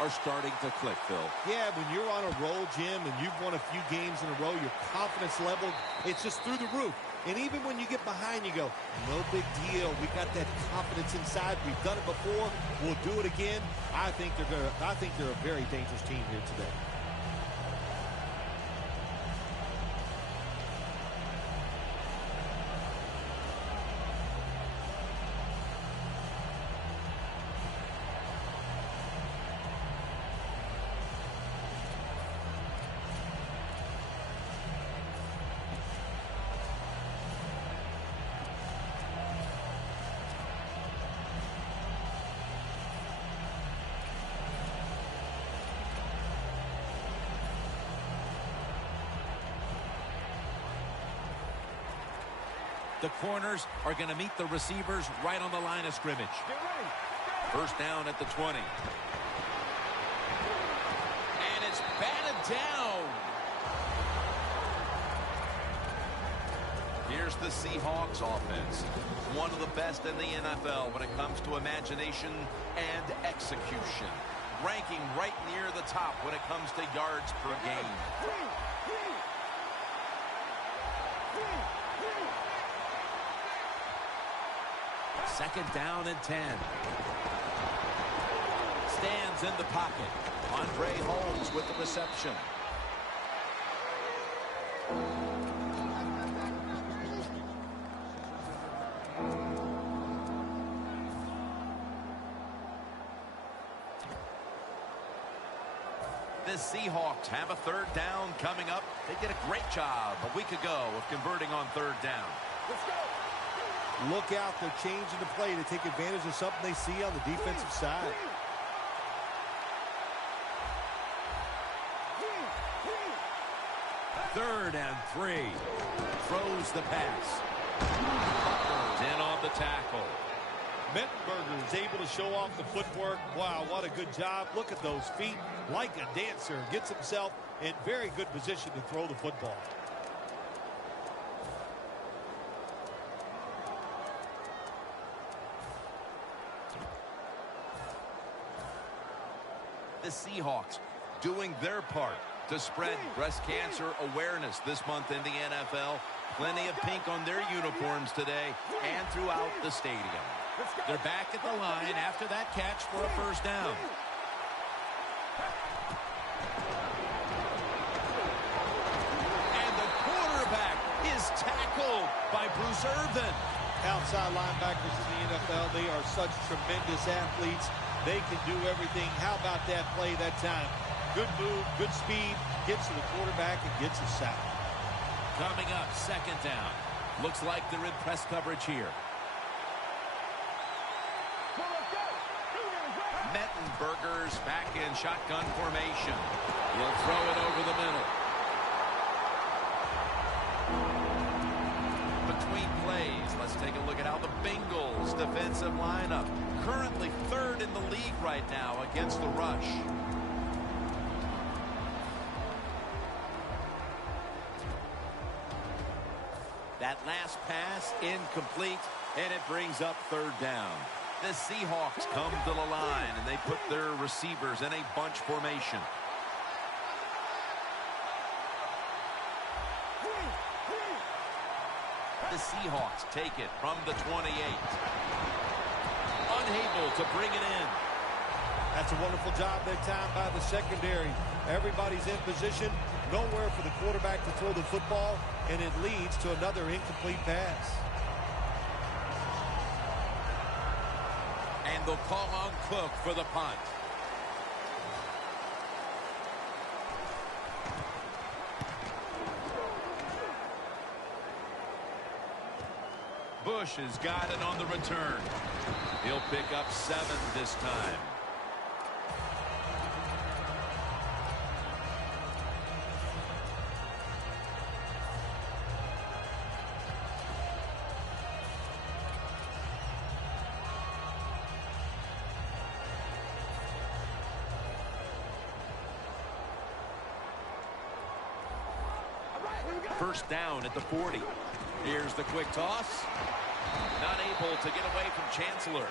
are starting to click, Phil. Yeah, when you're on a roll, Jim, and you've won a few games in a row, your confidence level, it's just through the roof. And even when you get behind, you go, no big deal. We got that confidence inside. We've done it before. We'll do it again. I think they're a very dangerous team here today. The corners are going to meet the receivers right on the line of scrimmage. First down at the 20. And it's batted down. Here's the Seahawks offense. One of the best in the NFL when it comes to imagination and execution. Ranking right near the top when it comes to yards per game. Second down and 10. Stands in the pocket. Andre Holmes with the reception. The Seahawks have a third down coming up. They did a great job a week ago of converting on third down. Let's go. Look out, they're changing the play to take advantage of something they see on the defensive side. Third and 3. Throws the pass. In on the tackle. Mettenberger is able to show off the footwork. Wow, what a good job. Look at those feet. Like a dancer. Gets himself in very good position to throw the football. The Seahawks doing their part to spread breast cancer awareness this month in the NFL. Plenty of pink on their uniforms today and throughout the stadium. They're back at the line after that catch for a first down. And the quarterback is tackled by Bruce Irvin. Outside linebackers in the NFL, they are such tremendous athletes. They can do everything. How about that play that time? Good move, good speed, gets to the quarterback and gets a sack. Coming up, second down. Looks like they're in press coverage here. Mettenberger's back in shotgun formation. He'll throw it over the middle. Between plays, let's take a look at how the Bengals defensive lineup, currently third in the league right now against the rush. That last pass incomplete, and it brings up third down. The Seahawks come to the line, and they put their receivers in a bunch formation. The Seahawks take it from the 28. Unable to bring it in. That's a wonderful job that time by the secondary. Everybody's in position. Nowhere for the quarterback to throw the football, and it leads to another incomplete pass. And they'll call on Cook for the punt. Bush has got it on the return. He'll pick up 7 this time. First down at the 40. Here's the quick toss. Not able to get away from Chancellor.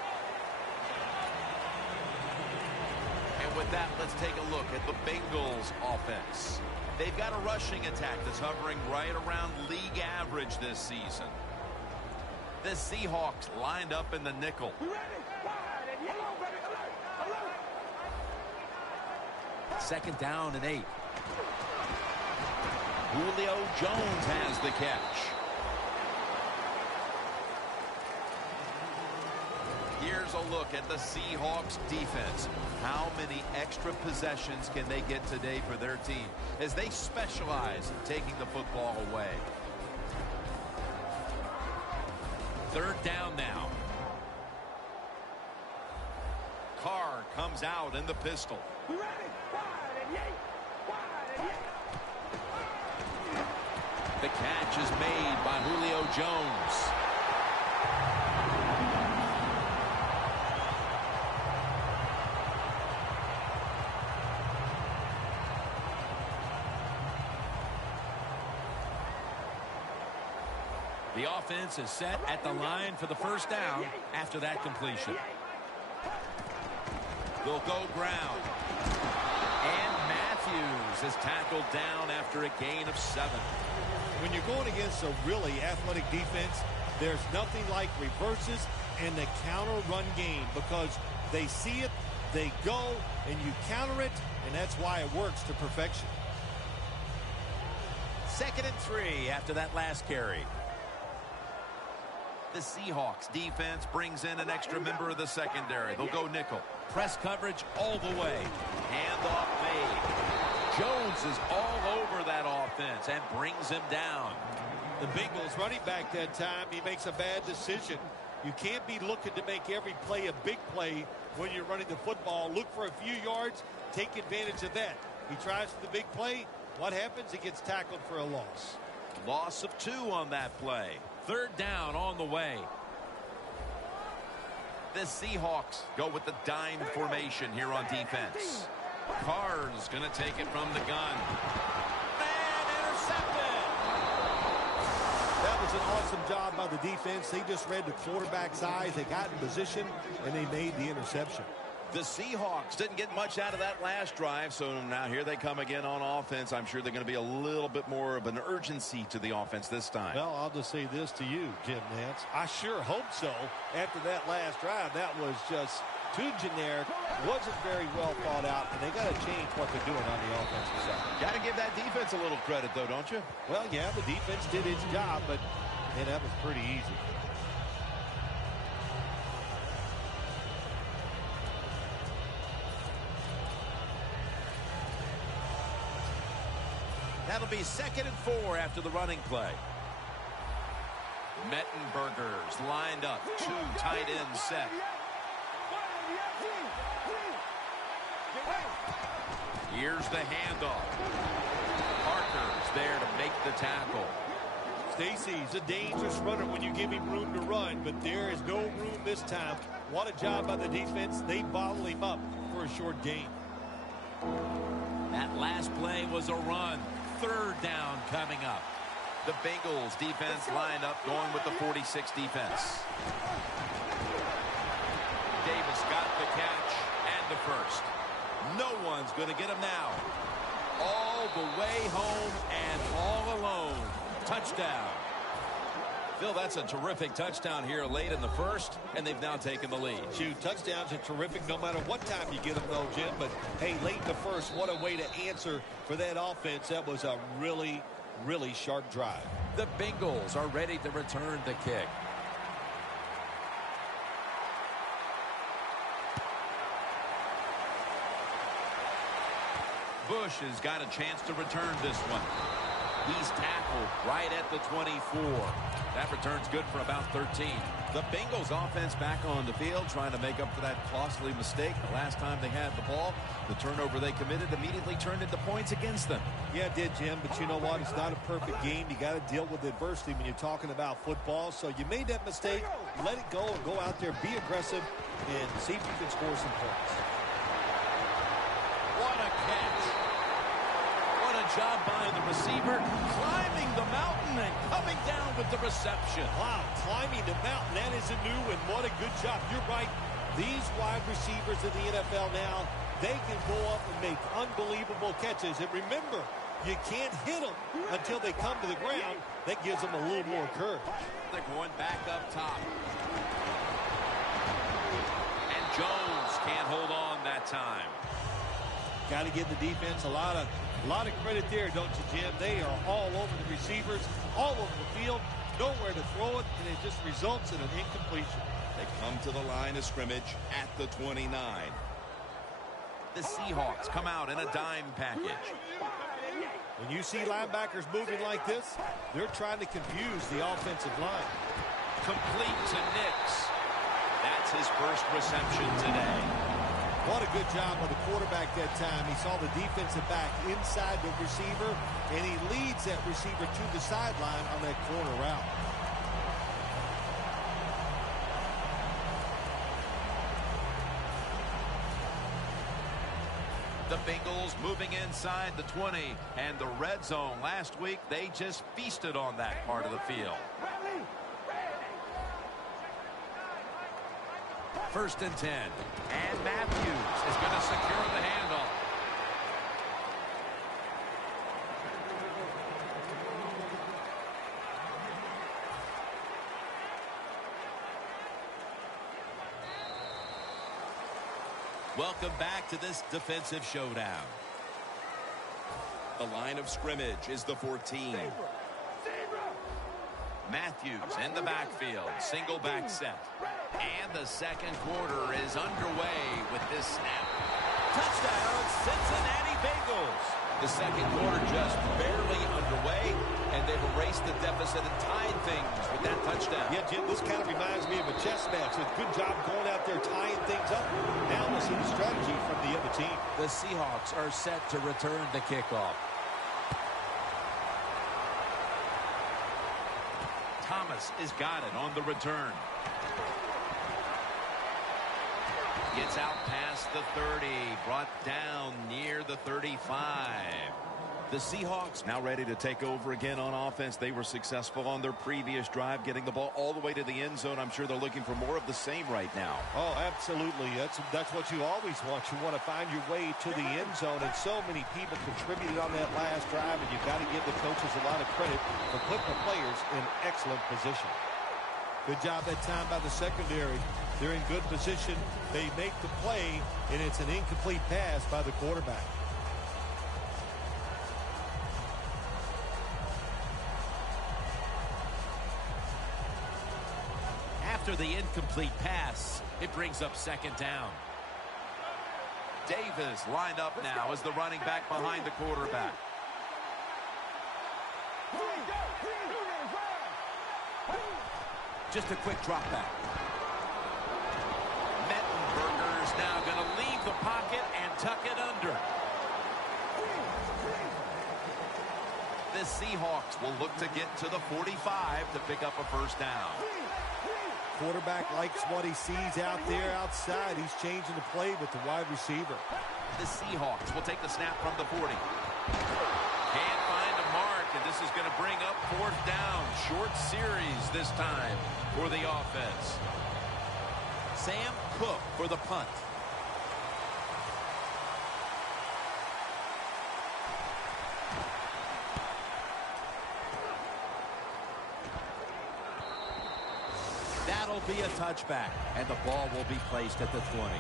And with with that, let's take a look at the Bengals offense. They've got a rushing attack that's hovering right around league average this season. The Seahawks lined up in the nickel. Second down and 8. Julio Jones has the catch. Here's a look at the Seahawks defense. How many extra possessions can they get today for their team as they specialize in taking the football away? Third down now. Carr comes out in the pistol. The catch is made by Julio Jones. The offense is set at the line for the first down after that completion. They'll go ground. And Matthews is tackled down after a gain of 7. When you're going against a really athletic defense, there's nothing like reverses and the counter run game because they see it, they go, and you counter it, and that's why it works to perfection. 2nd and 3 after that last carry. The Seahawks defense brings in an extra member of the secondary. They'll go nickel. Press coverage all the way. Handoff made. Jones is all over that offense and brings him down. The Bengals running back that time, he makes a bad decision. You can't be looking to make every play a big play when you're running the football. Look for a few yards. Take advantage of that. He tries for the big play. What happens? He gets tackled for a loss. Loss of 2 on that play. Third down on the way. The Seahawks go with the dime formation here on defense. Carr's going to take it from the gun. And intercepted. That was an awesome job by the defense. They just read the quarterback's eyes. They got in position, and they made the interception. The Seahawks didn't get much out of that last drive, so now here they come again on offense. I'm sure they're going to be a little bit more of an urgency to the offense this time. Well, I'll just say this to you, Jim Nantz. I sure hope so. After that last drive, that was just too generic, wasn't very well thought out, and they got to change what they're doing on the offensive side. Got to give that defense a little credit, though, don't you? Well, yeah, the defense did its job, but man, that was pretty easy. That'll be 2nd and 4 after the running play. Mettenberger's lined up. 2 tight ends set. Here's the handoff. Parker's there to make the tackle. Stacy's a dangerous runner when you give him room to run, but there is no room this time. What a job by the defense. They bottle him up for a short gain. That last play was a run. Third down coming up. The Bengals defense lined up going with the 46 defense. Davis got the catch and the first. No one's going to get him now. All the way home and all alone. Touchdown. Phil, that's a terrific touchdown here late in the first, and they've now taken the lead. Shoot, touchdowns are terrific no matter what time you get them, though, Jim. But, hey, late in the first, what a way to answer for that offense. That was a really, really sharp drive. The Bengals are ready to return the kick. Bush has got a chance to return this one. He's tackled right at the 24. That return's good for about 13. The Bengals offense back on the field trying to make up for that costly mistake. The last time they had the ball, the turnover they committed immediately turned into points against them. Yeah, it did, Jim, but you know what? It's not a perfect game. You got to deal with adversity when you're talking about football. So you made that mistake. Let it go and go out there, be aggressive, and see if you can score some points. What a catch. What a job by the receiver, climbing the mountain and coming down with the reception. Wow, climbing the mountain, that is a new, and what a good job. You're right. These wide receivers in the NFL now, they can go up and make unbelievable catches. And remember, you can't hit them until they come to the ground. That gives them a little more courage. They're going back up top. And Jones can't hold on that time. Got to give the defense a lot of credit there, don't you, Jim? They are all over the receivers, all over the field, nowhere to throw it, and it just results in an incompletion. They come to the line of scrimmage at the 29. The Seahawks come out in a dime package. When you see linebackers moving like this, they're trying to confuse the offensive line. Complete to Nix. That's his first reception today. What a good job by the quarterback that time. He saw the defensive back inside the receiver, and he leads that receiver to the sideline on that corner route. The Bengals moving inside the 20 and the red zone. Last week, they just feasted on that part of the field. First and 10. And Matthews is going to secure the handoff. Welcome back to this defensive showdown. The line of scrimmage is the 14. Matthews in the backfield. Single back set. And the second quarter is underway with this snap. Touchdown, Cincinnati Bengals. The second quarter just barely underway, and they've erased the deficit and tied things with that touchdown. Yeah, Jim, this kind of reminds me of a chess match. A good job going out there tying things up. Now we'll see the strategy from the other team. The Seahawks are set to return the kickoff. Thomas has got it on the return. Gets out past the 30, brought down near the 35. The Seahawks now ready to take over again on offense. They were successful on their previous drive, getting the ball all the way to the end zone. I'm sure they're looking for more of the same right now. Oh, absolutely. That's what you always want. You want to find your way to the end zone, and so many people contributed on that last drive, and you've got to give the coaches a lot of credit for putting the players in excellent position. Good job that time by the secondary. They're in good position. They make the play, and it's an incomplete pass by the quarterback. After the incomplete pass, it brings up second down. Davis lined up now as the running back behind the quarterback. Just a quick drop back. Mettenberger's now going to leave the pocket and tuck it under. The Seahawks will look to get to the 45 to pick up a first down. Quarterback likes what he sees out there outside. He's changing the play with the wide receiver. The Seahawks will take the snap from the 40. Can't find a mark, and this is going to bring up fourth down. Short series this time for the offense. Sam Cook for the punt. That'll be a touchback, and the ball will be placed at the 20.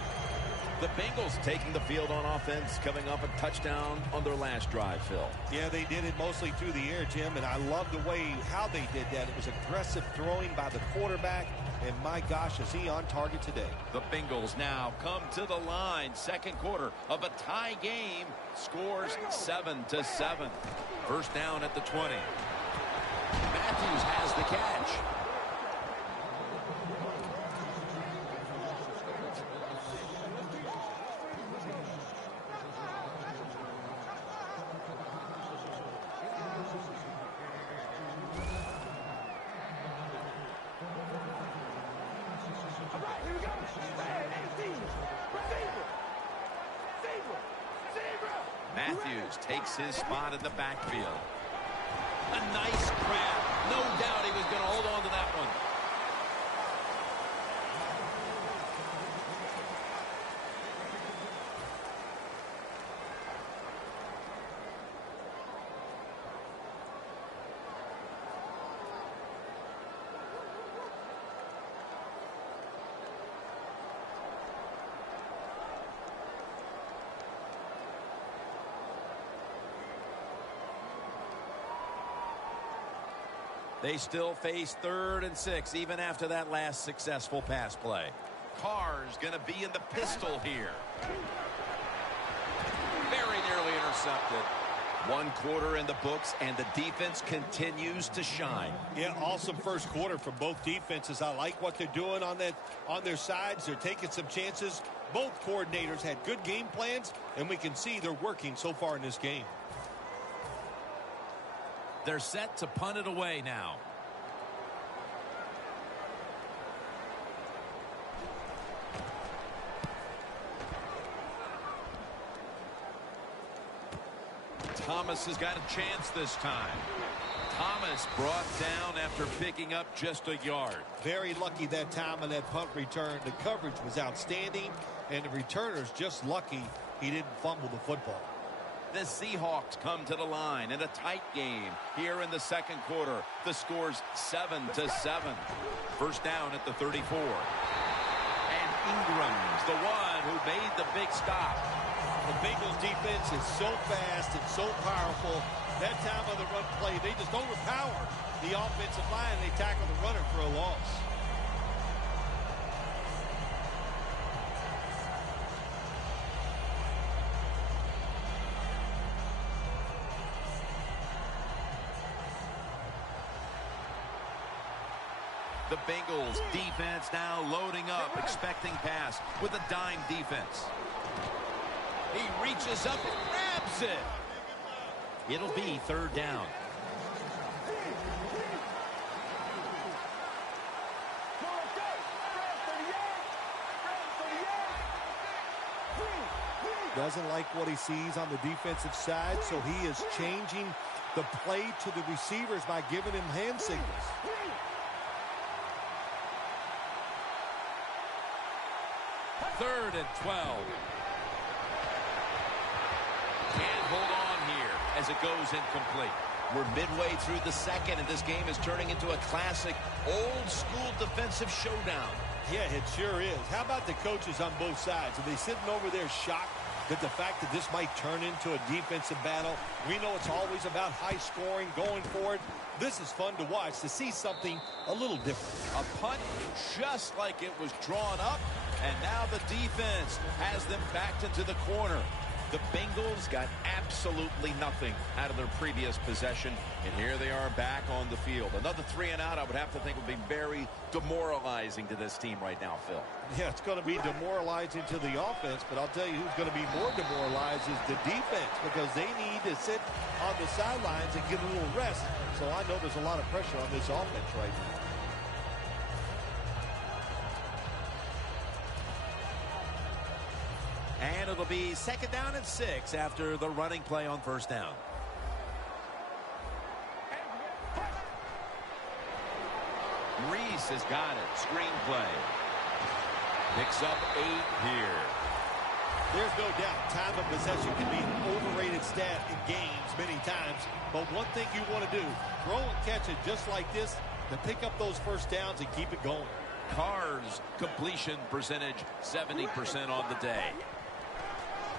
The Bengals taking the field on offense, coming up a touchdown on their last drive, Phil. Yeah, they did it mostly through the air, Jim, and I love the way how they did that. It was aggressive throwing by the quarterback, and my gosh, is he on target today. The Bengals now come to the line. Second quarter of a tie game. Scores 7-7. First down at the 20. Matthews has the catch. Matthews takes his spot in the backfield. A nice grab. No doubt he was going to hold on to that one. They still face 3rd and 6 even after that last successful pass play. Carr's going to be in the pistol here. Very nearly intercepted. 1 quarter in the books, and the defense continues to shine. Yeah, awesome first quarter from both defenses. I like what they're doing on their sides. They're taking some chances. Both coordinators had good game plans, and we can see they're working so far in this game. They're set to punt it away now. Thomas has got a chance this time. Thomas brought down after picking up just a yard. Very lucky that time on that punt return. The coverage was outstanding, and the returner's just lucky he didn't fumble the football. The Seahawks come to the line in a tight game here in the second quarter. The score's 7-7. First down at the 34. And Ingram's the one who made the big stop. The Bengals defense is so fast and so powerful. That time on the run play, they just overpower the offensive line. They tackle the runner for a loss. The Bengals defense now loading up, expecting pass with a dime defense. He reaches up and grabs it. It'll be 3rd down. Doesn't like what he sees on the defensive side, so he is changing the play to the receivers by giving him hand signals. Third and 12. Can't hold on here as it goes incomplete. We're midway through the second, and this game is turning into a classic old-school defensive showdown. Yeah, it sure is. How about the coaches on both sides? Are they sitting over there shocked that the fact that this might turn into a defensive battle? We know it's always about high scoring, going for it. This is fun to watch, to see something a little different. A punt just like it was drawn up, and now the defense has them backed into the corner. The Bengals got absolutely nothing out of their previous possession, and here they are back on the field. Another 3 and out, I would have to think, would be very demoralizing to this team right now, Phil. Yeah, it's going to be demoralizing to the offense, but I'll tell you who's going to be more demoralized is the defense, because they need to sit on the sidelines and get a little rest. So I know there's a lot of pressure on this offense right now. And it'll be 2nd down and 6 after the running play on 1st down. Reese has got it. Screen play. Picks up 8 here. There's no doubt time of possession can be an overrated stat in games many times. But one thing you want to do, throw and catch it just like this to pick up those first downs and keep it going. Carr's completion percentage 70% on the day.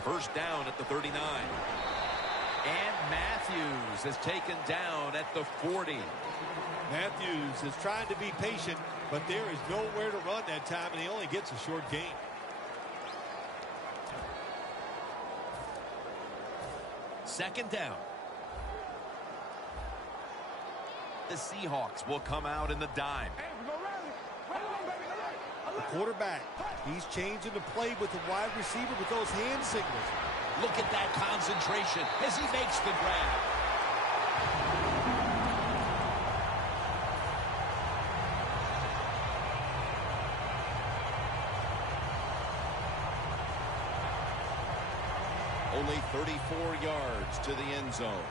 First down at the 39. And Matthews is taken down at the 40. Matthews is trying to be patient, but there is nowhere to run that time, and he only gets a short gain. Second down. The Seahawks will come out in the dime. The quarterback, he's changing the play with the wide receiver with those hand signals. Look at that concentration as he makes the grab. Only 34 yards to the end zone.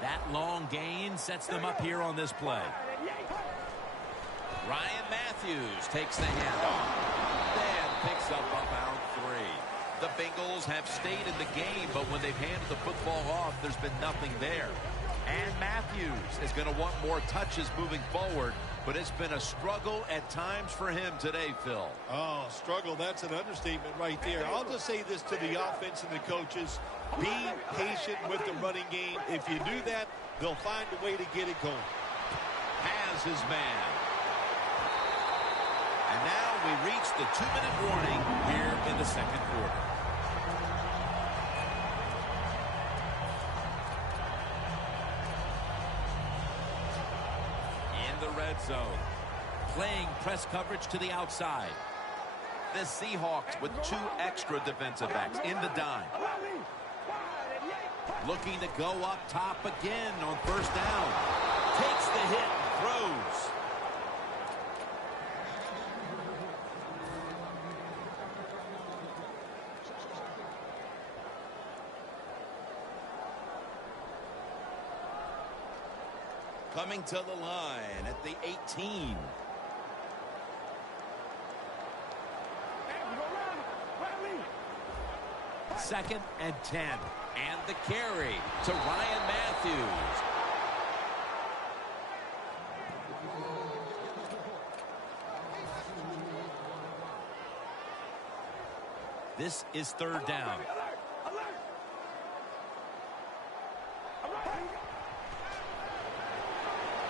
That long gain sets them up here on this play. Ryan Matthews takes the handoff. Then picks up about 3. The Bengals have stayed in the game, but when they've handed the football off, there's been nothing there. And Matthews is going to want more touches moving forward but it's been a struggle at times for him today, Phil. Oh, struggle, that's an understatement right there. I'll just say this to the offense and the coaches. Be patient with the running game. If you do that, they'll find a way to get it going. Has his man. And now we reach the 2-minute warning here in the second quarter. In the red zone. Playing press coverage to the outside. The Seahawks with 2 extra defensive backs in the dime. Looking to go up top again on first down. Takes the hit, throws. Coming to the line at the 18. Second and 10. And the carry to Ryan Matthews. This is third down.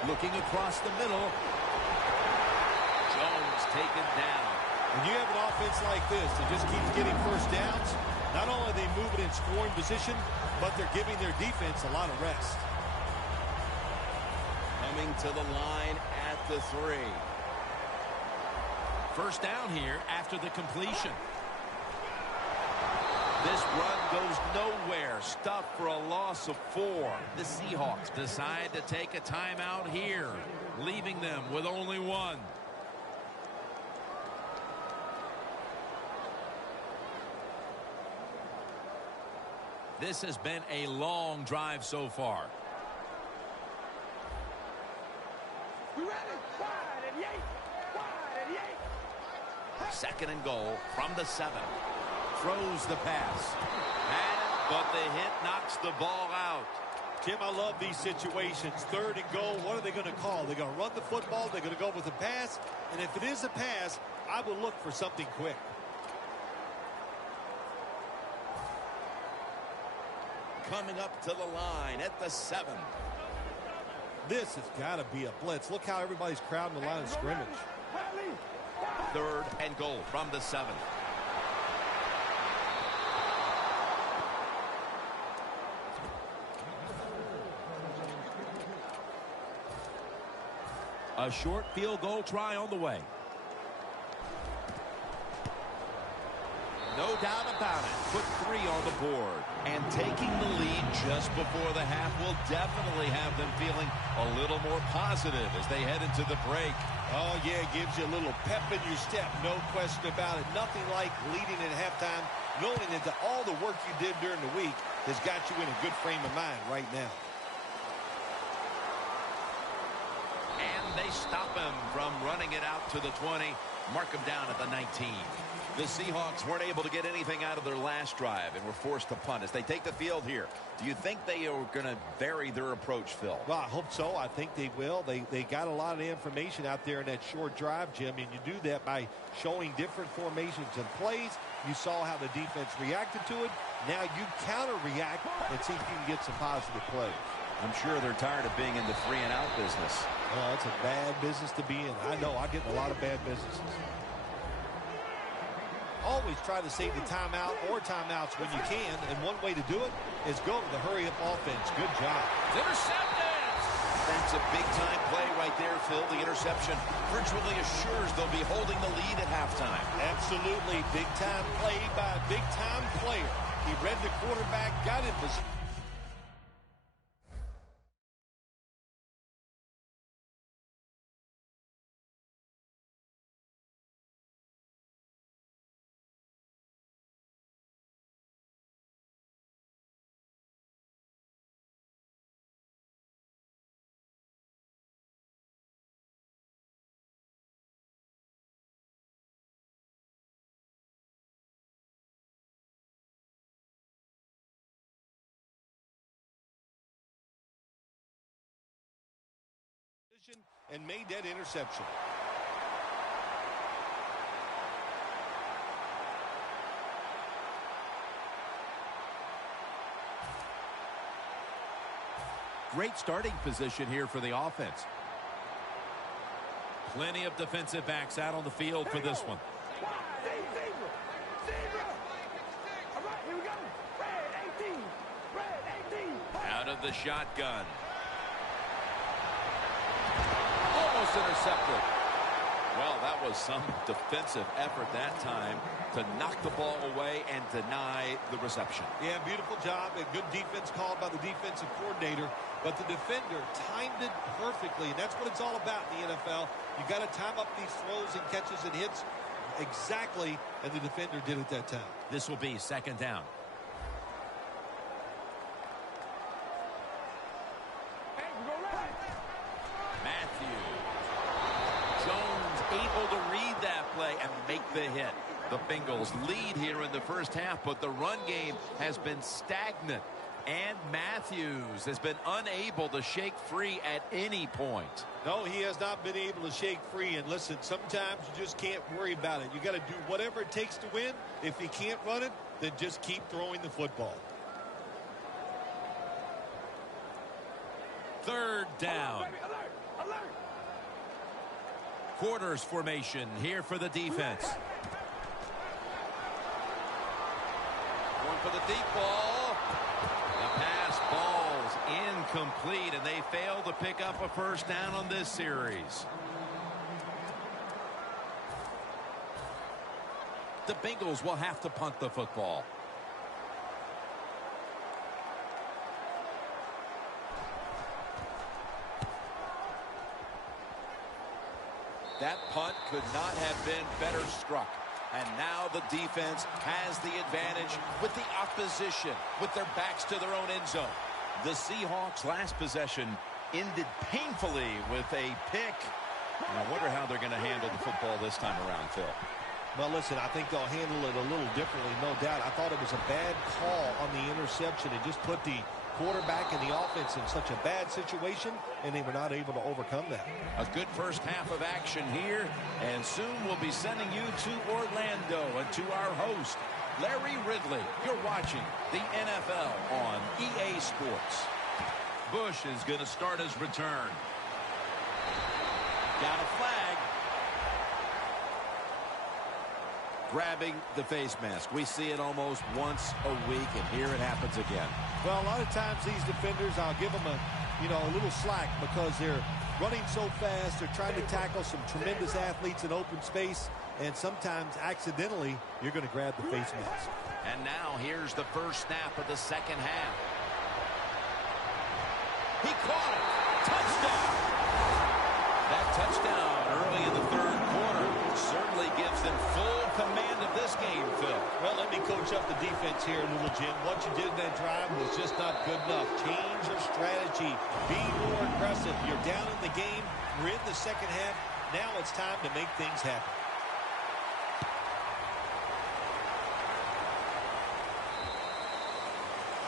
Looking across the middle. Jones taken down. When you have an offense like this that just keeps getting first downs, not only are they moving in scoring position, but they're giving their defense a lot of rest. Coming to the line at the 3. First down here after the completion. This run goes nowhere. Stuffed for a loss of 4. The Seahawks decide to take a timeout here, leaving them with only 1. This has been a long drive so far. Second and goal from the 7. Throws the pass. Had it, but the hit knocks the ball out. Tim, I love these situations. Third and goal, what are they going to call? They're going to run the football, they're going to go with a pass, and if it is a pass, I will look for something quick. Coming up to the line at the 7. This has got to be a blitz. Look how everybody's crowding the line of scrimmage. Third and goal from the 7. A short field goal try on the way. No doubt about it. Put 3 on the board. And taking the lead just before the half will definitely have them feeling a little more positive as they head into the break. Oh, yeah, it gives you a little pep in your step. No question about it. Nothing like leading at halftime, knowing that all the work you did during the week has got you in a good frame of mind right now. And they stop him from running it out to the 20. Mark him down at the 19. The Seahawks weren't able to get anything out of their last drive and were forced to punt as they take the field here. Do you think they are going to vary their approach, Phil? Well, I hope so. I think they will. They got a lot of information out there in that short drive, Jim, and you do that by showing different formations and plays. You saw how the defense reacted to it. Now you counter-react and see if you can get some positive plays. I'm sure they're tired of being in the free-and-out business. Oh, it's a bad business to be in. I know. I get in a lot of bad businesses. Always try to save the timeout or timeouts when you can, and one way to do it is go to the hurry-up offense. Good job. Intercepted! That's a big-time play right there, Phil. The interception virtually assures they'll be holding the lead at halftime. Absolutely. Big-time play by a big-time player. He read the quarterback, got in position. And made that interception. Great starting position here for the offense. Plenty of defensive backs out on the field for this one. Out of the shotgun. Almost intercepted. Well, that was some defensive effort that time to knock the ball away and deny the reception. Yeah, beautiful job. A good defense called by the defensive coordinator. But the defender timed it perfectly. And that's what it's all about in the NFL. You got to time up these throws and catches and hits exactly, and the defender did it that time. This will be second down. Able to read that play and make the hit. The Bengals lead here in the first half, but the run game has been stagnant. And Matthews has been unable to shake free at any point. No, he has not been able to shake free. And listen, sometimes you just can't worry about it. You got to do whatever it takes to win. If you can't run it, then just keep throwing the football. Third down. Alert, alert. Quarters formation here for the defense. Going for the deep ball. The pass ball's incomplete, and they fail to pick up a first down on this series. The Bengals will have to punt the football. That punt could not have been better struck. And now the defense has the advantage with the opposition, with their backs to their own end zone. The Seahawks' last possession ended painfully with a pick. And I wonder how they're going to handle the football this time around, Phil. Well, listen, I think they'll handle it a little differently, no doubt. I thought it was a bad call on the interception. It just put the quarterback and the offense in such a bad situation, and they were not able to overcome that. A good first half of action here, and soon we'll be sending you to Orlando and to our host, Larry Ridley. You're watching the NFL on EA Sports. Bush is going to start his return. Got a flag. Grabbing the face mask. We see it almost once a week, and here it happens again. Well, a lot of times these defenders, I'll give them a little slack because they're running so fast. They're trying to tackle some tremendous athletes in open space, and sometimes accidentally you're going to grab the face mask. And now here's the first snap of the second half. He caught it. Touchdown. That touchdown early in the third quarter certainly gives them full command of this game, Phil. Well, let me coach up the defense here, little Jim. What you did in that drive was just not good enough. Change your strategy. Be more aggressive. You're down in the game. We're in the second half. Now it's time to make things happen.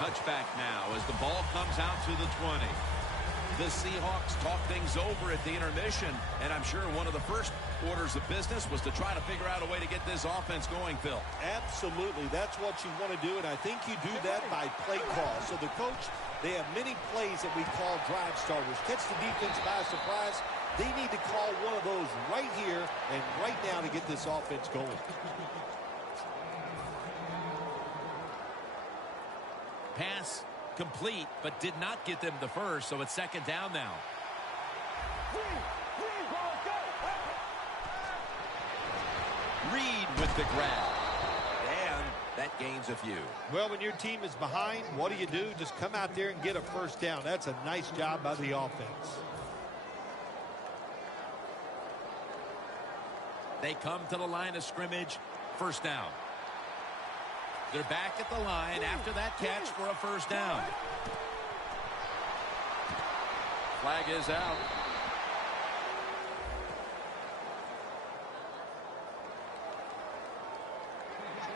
Touchback now as the ball comes out to the 20. The Seahawks talk things over at the intermission, and I'm sure one of the first orders of business was to try to figure out a way to get this offense going, Phil. Absolutely. That's what you want to do, and I think you do that by play call. So the coach, they have many plays that we call drive starters. Catch the defense by surprise. They need to call one of those right here and right now to get this offense going. Pass complete, but did not get them the first, so it's second down now. Reed with the grab. And that gains a few. Well, when your team is behind, what do? Just come out there and get a first down. That's a nice job by the offense. They come to the line of scrimmage, first down. They're back at the line after that catch for a first down. Flag is out.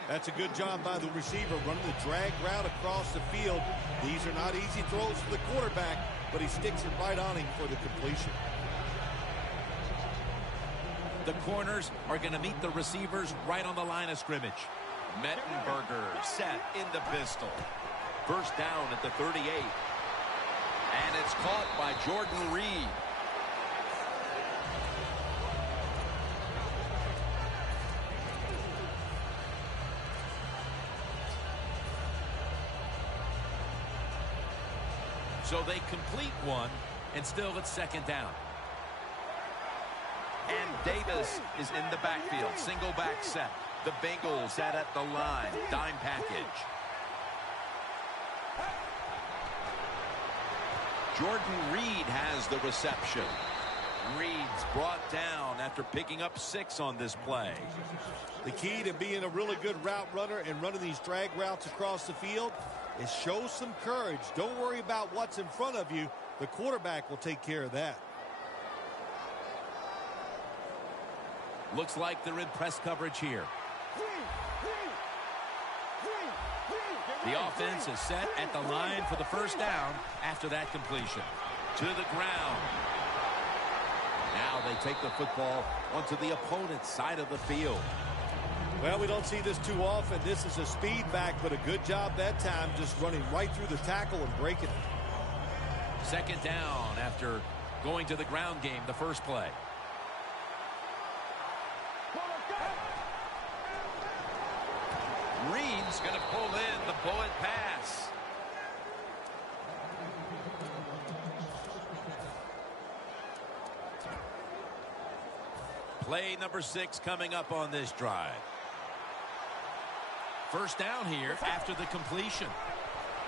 That's a good job by the receiver, running the drag route across the field. These are not easy throws for the quarterback, but he sticks it right on him for the completion. The corners are going to meet the receivers right on the line of scrimmage. Mettenberger set in the pistol. First down at the 38. And it's caught by Jordan Reed. So they complete one, and still it's second down. And Davis is in the backfield. Single back set. The Bengals set at the line. Dime package. Jordan Reed has the reception. Reed's brought down after picking up 6 on this play. The key to being a really good route runner and running these drag routes across the field is show some courage. Don't worry about what's in front of you. The quarterback will take care of that. Looks like they're in press coverage here. The offense is set at the line for the first down after that completion. To the ground. Now they take the football onto the opponent's side of the field. Well, we don't see this too often. This is a speed back, but a good job that time just running right through the tackle and breaking it. Second down after going to the ground game the first play. Reed's going to pull in the bullet pass. Play number 6 coming up on this drive. First down here after the completion.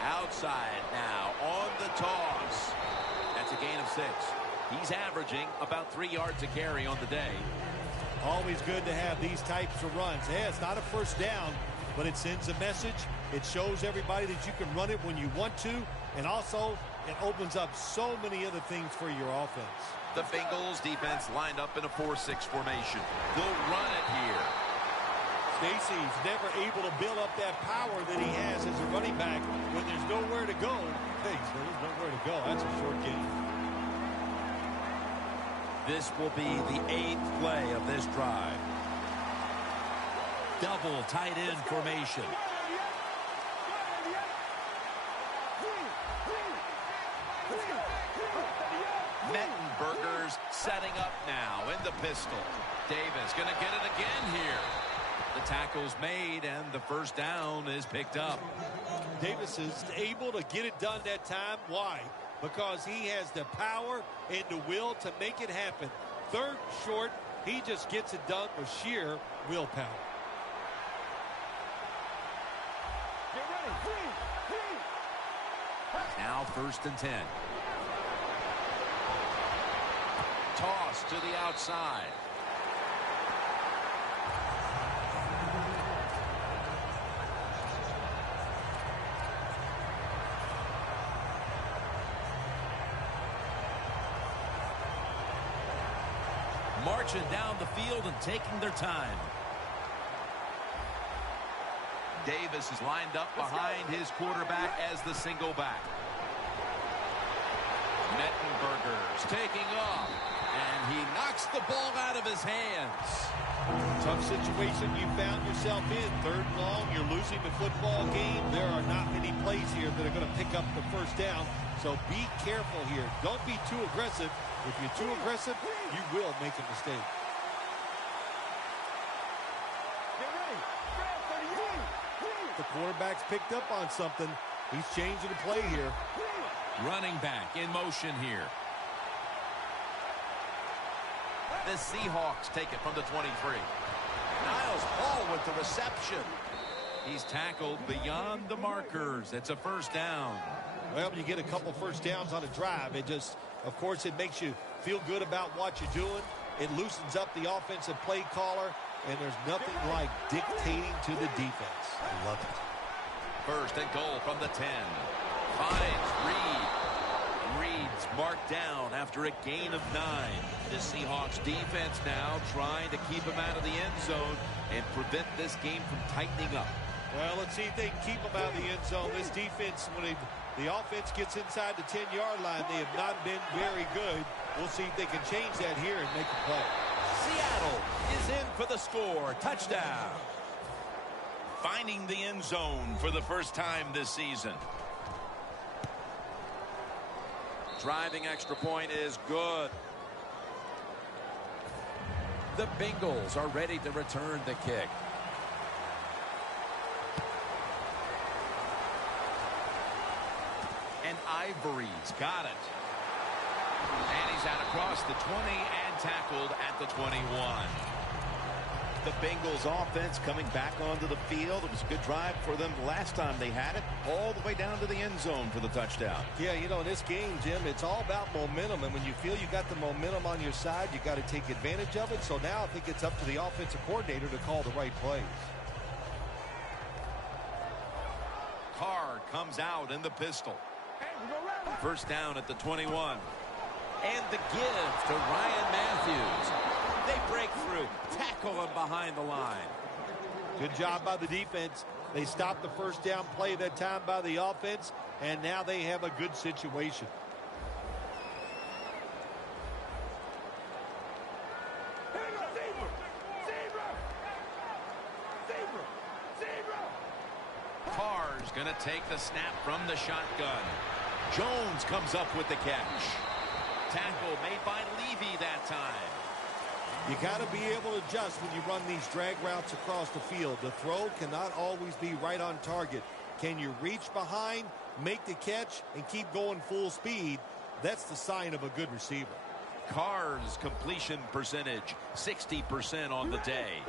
Outside now on the toss. That's a gain of 6. He's averaging about 3 yards a carry on the day. Always good to have these types of runs. Yeah, it's not a first down, but it sends a message. It shows everybody that you can run it when you want to, and also it opens up so many other things for your offense. The Bengals defense lined up in a 4-6 formation. They'll run it here. Stacy's never able to build up that power that he has as a running back when there's nowhere to go. Hey, there's nowhere to go. That's a short game. This will be the 8th play of this drive. Double tight end formation. Mettenberger's setting up now in the pistol. Davis going to get it again here. The tackle's made and the first down is picked up. Davis is able to get it done that time. Why? Because he has the power and the will to make it happen. Third short, he just gets it done with sheer willpower. Get ready. Now 1st and 10. Toss to the outside. Marching down the field and taking their time. Davis is lined up behind his quarterback as the single back. Mettenberger's taking off, and he knocks the ball out of his hands. Tough situation you found yourself in. 3rd and long, you're losing the football game. There are not many plays here that are going to pick up the first down, so be careful here. Don't be too aggressive. If you're too aggressive, you will make a mistake. The quarterback's picked up on something. He's changing the play here. Running back in motion here. The Seahawks take it from the 23. Niles Paul with the reception. He's tackled beyond the markers. It's a first down. Well, when you get a couple first downs on a drive, it just, of course, it makes you feel good about what you're doing. It loosens up the offensive play caller, and there's nothing like dictating to the defense. I love it. 1st and goal from the 10. Finds Reed. Reed's marked down after a gain of 9. The Seahawks defense now trying to keep him out of the end zone and prevent this game from tightening up. Well, let's see if they can keep him out of the end zone. This defense, when the offense gets inside the 10-yard line, they have not been very good. We'll see if they can change that here and make a play. Seattle is in for the score. Touchdown. Finding the end zone for the first time this season. Driving extra point is good. The Bengals are ready to return the kick. And Ivory's got it. And he's out across the 20 and tackled at the 21. The Bengals offense coming back onto the field. It was a good drive for them last time they had it, all the way down to the end zone for the touchdown. Yeah, you know, in this game, Jim, it's all about momentum. And when you feel you got the momentum on your side, you got to take advantage of it. So now I think it's up to the offensive coordinator to call the right plays. Carr comes out in the pistol. First down at the 21. And the give to Ryan Matthews. They break through, tackle him behind the line. Good job by the defense. They stopped the first down play that time by the offense, and now they have a good situation. Carr's going to take the snap from the shotgun. Jones comes up with the catch. Tackle made by Levy that time. You got to be able to adjust when you run these drag routes across the field. The throw cannot always be right on target. Can you reach behind, make the catch, and keep going full speed? That's the sign of a good receiver. Carr's completion percentage, 60% on the day.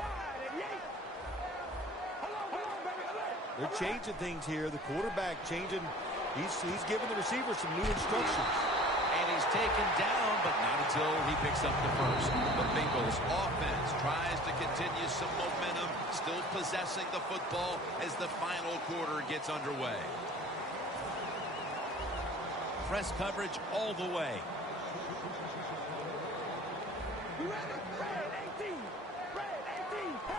They're changing things here. The quarterback changing. He's giving the receiver some new instructions. And he's taken down, but not until he picks up the first. The Bengals offense tries to continue some momentum, still possessing the football as the final quarter gets underway. Press coverage all the way.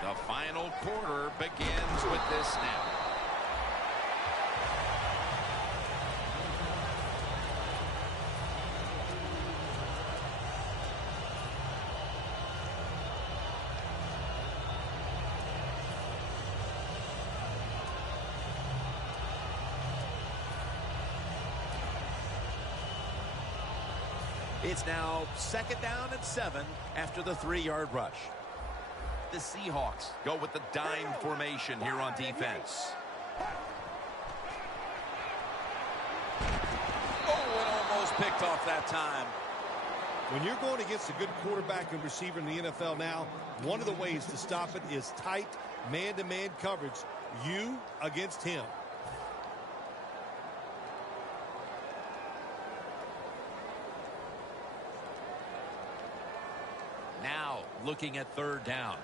The final quarter begins with this snap. It's now 2nd down and 7 after the 3-yard rush. The Seahawks go with the dime formation here on defense. Oh, it almost picked off that time. When you're going against a good quarterback and receiver in the NFL now, one of the ways to stop it is tight man-to-man coverage. You against him. Now looking at 3rd down.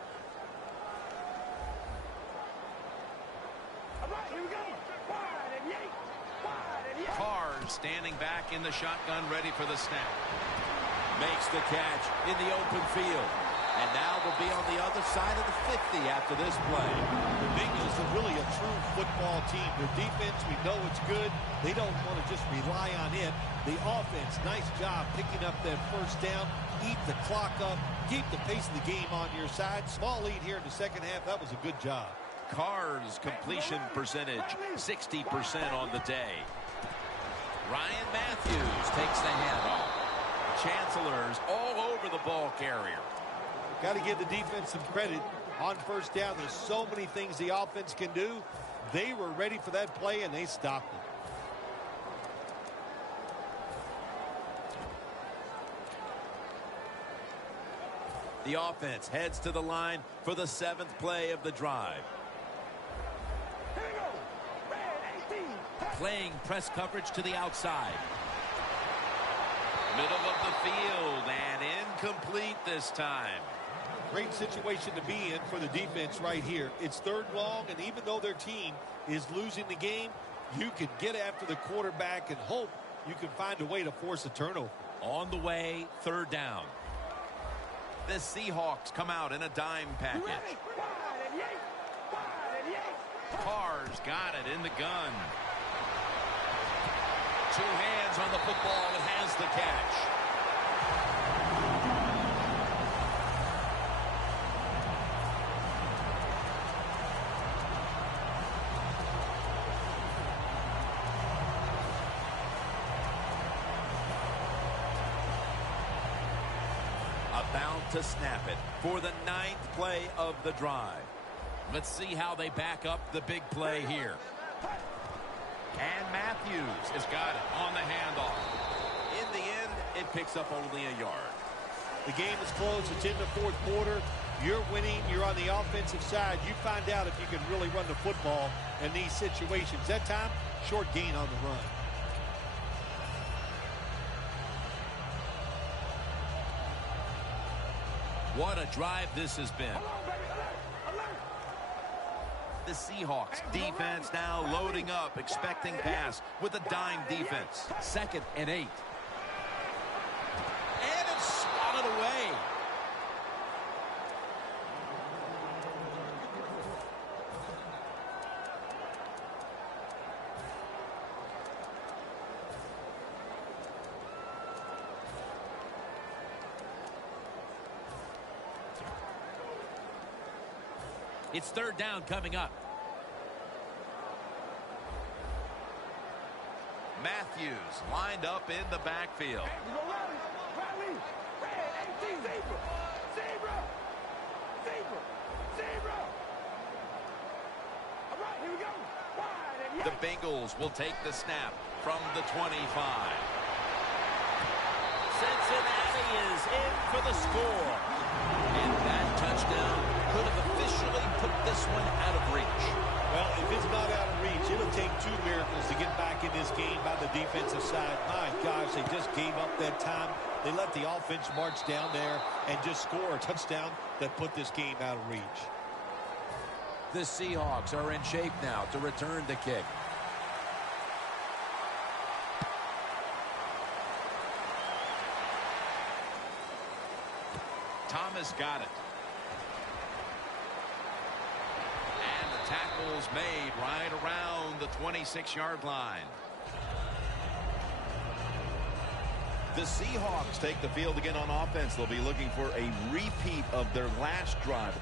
Carr standing back in the shotgun, ready for the snap. Makes the catch in the open field. And now they'll be on the other side of the 50 after this play. The Bengals are really a true football team. Their defense, we know it's good. They don't want to just rely on it. The offense, nice job picking up that first down. Eat the clock up. Keep the pace of the game on your side. Small lead here in the second half. That was a good job. Carr's completion percentage, 60% on the day. Ryan Matthews takes the handoff. Chancellors all over the ball carrier. Got to give the defense some credit on first down. There's so many things the offense can do. They were ready for that play, and they stopped it. The offense heads to the line for the 7th play of the drive. Playing press coverage to the outside. Middle of the field and incomplete this time. Great situation to be in for the defense right here. It's 3rd long, and even though their team is losing the game, you can get after the quarterback and hope you can find a way to force a turnover. On the way, 3rd down. The Seahawks come out in a dime package. Carr's got it in the gun. 2 hands on the football and has the catch. to snap it for the 9th play of the drive. Let's see how they back up the big play here. And Matthews has got it on the handoff. In the end, it picks up only a yard. The game is close. It's in the fourth quarter. You're winning. You're on the offensive side. You find out if you can really run the football in these situations. That time, short gain on the run. What a drive this has been. The Seahawks defense now loading up, expecting pass with a dime defense. 2nd and 8. And it's swatted away. It's 3rd down coming up. Matthews lined up in the backfield. The Bengals will take the snap from the 25. Cincinnati is in for the score. And that touchdown could have officially put this one out of reach. Well, if it's not out of reach, it'll take 2 miracles to get back in this game by the defensive side. My gosh, they just gave up that time. They let the offense march down there and just score a touchdown that put this game out of reach. The Seahawks are in shape now to return the kick. Thomas got it. And the tackle's made right around the 26-yard line. The Seahawks take the field again on offense. They'll be looking for a repeat of their last drive.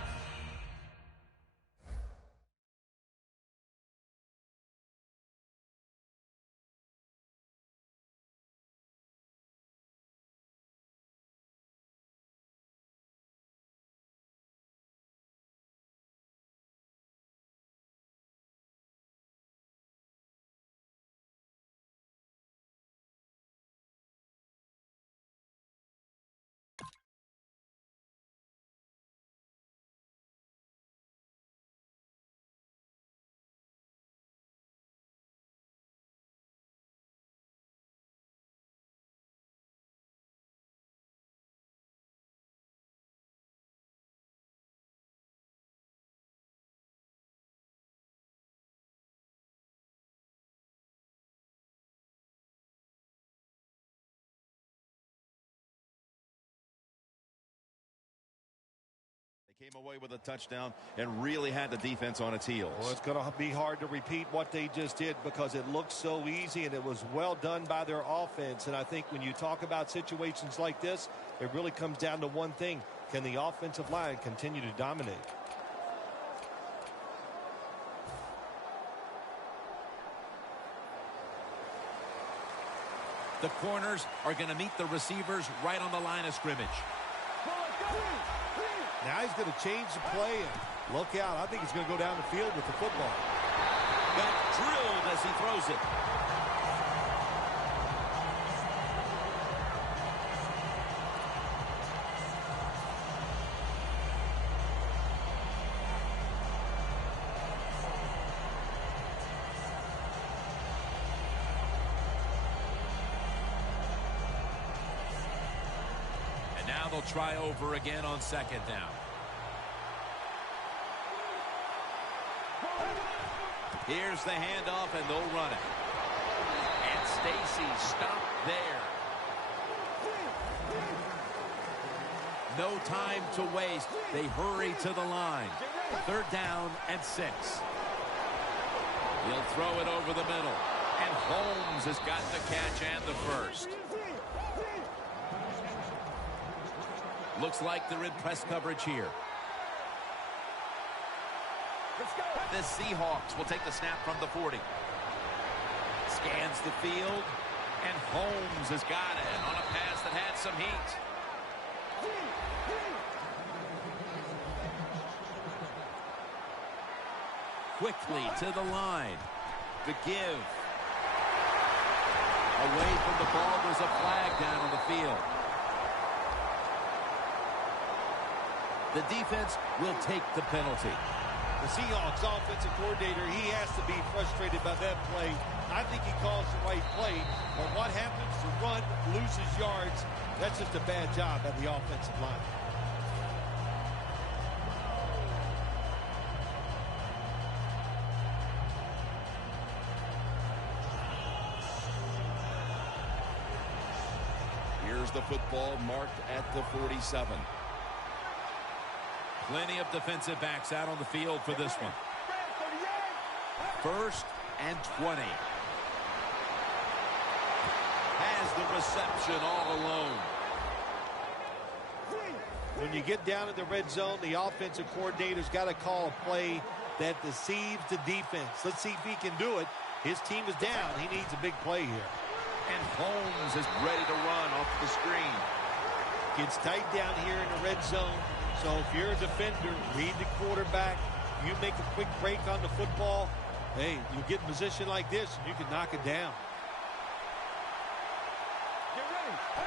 Came away with a touchdown and really had the defense on its heels. Well, it's going to be hard to repeat what they just did because it looked so easy and it was well done by their offense. And I think when you talk about situations like this, it really comes down to one thing. Can the offensive line continue to dominate? The corners are going to meet the receivers right on the line of scrimmage. Now he's going to change the play and look out. I think he's going to go down the field with the football. Got drilled as he throws it. Now they'll try over again on 2nd down. Here's the handoff, and they'll run it. And Stacy stopped there. No time to waste. They hurry to the line. 3rd down and 6. He'll throw it over the middle. And Holmes has got the catch and the first. Looks like they're in press coverage here. The Seahawks will take the snap from the 40. Scans the field, and Holmes has got it on a pass that had some heat. quickly to the line. The give. Away from the ball, there's a flag down on the field. The defense will take the penalty. The Seahawks offensive coordinator, he has to be frustrated by that play. I think he calls the right play, but what happens to run, loses yards, that's just a bad job at the offensive line. Here's the football marked at the 47. Plenty of defensive backs out on the field for this one. 1st and 20. Has the reception all alone. When you get down in the red zone, the offensive coordinator's got to call a play that deceives the defense. Let's see if he can do it. His team is down. He needs a big play here. And Holmes is ready to run off the screen. Gets tight down here in the red zone. So if you're a defender, read the quarterback. You make a quick break on the football. Hey, you get in position like this, and you can knock it down.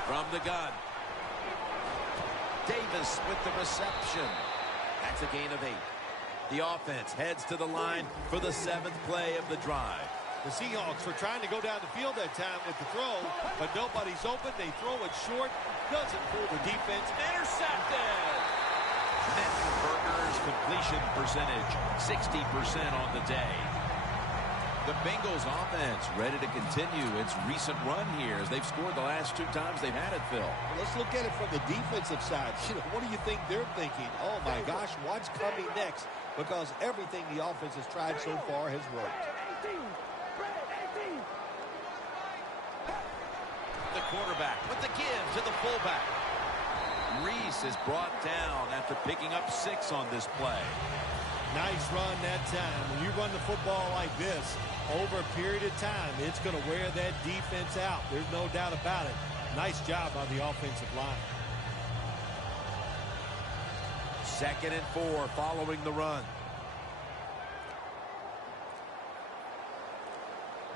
From the gun. Davis with the reception. That's a gain of 8. The offense heads to the line for the 7th play of the drive. The Seahawks were trying to go down the field that time with the throw, but nobody's open. They throw it short. Doesn't fool the defense. Intercepted! Mettenberger's completion percentage, 60% on the day. The Bengals offense ready to continue its recent run here as they've scored the last 2 times they've had it, Phil. Well, let's look at it from the defensive side. What do you think they're thinking? Oh, my gosh, what's coming next? Because everything the offense has tried so far has worked. The quarterback with the give to the fullback. Reese is brought down after picking up 6 on this play. Nice run that time. When you run the football like this, over a period of time, it's going to wear that defense out. There's no doubt about it. Nice job on the offensive line. 2nd and 4 following the run.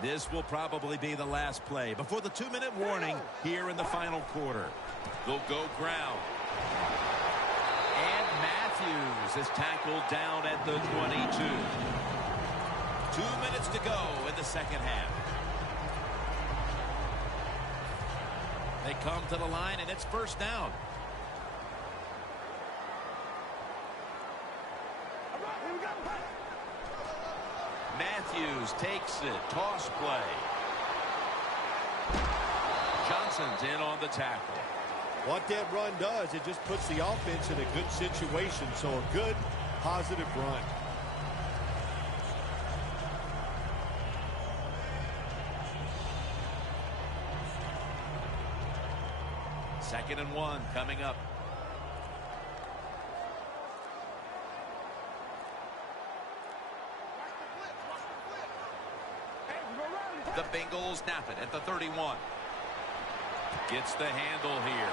This will probably be the last play before the 2-minute warning here in the final quarter. They'll go ground. And Matthews is tackled down at the 22. 2 minutes to go in the second half. They come to the line, and it's first down. Matthews takes it. Toss play. Johnson's in on the tackle. What that run does, it just puts the offense in a good situation. So a good, positive run. Second and 1 coming up. The Bengals snap it at the 31. Gets the handle here.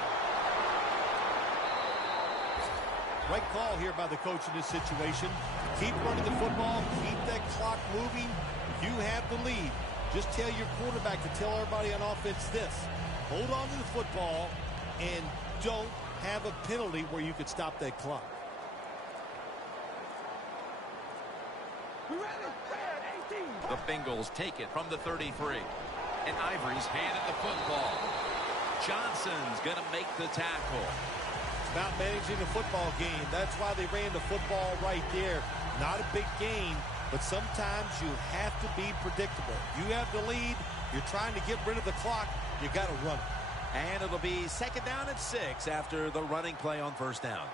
Right call here by the coach in this situation. Keep running the football. Keep that clock moving. You have the lead. Just tell your quarterback to tell everybody on offense this. Hold on to the football and don't have a penalty where you could stop that clock. The Bengals take it from the 33. And Ivory's handed the football. Johnson's going to make the tackle. It's about managing the football game. That's why they ran the football right there. Not a big gain, but sometimes you have to be predictable. You have the lead. You're trying to get rid of the clock. You got to run it. And it'll be 2nd down and 6 after the running play on first down.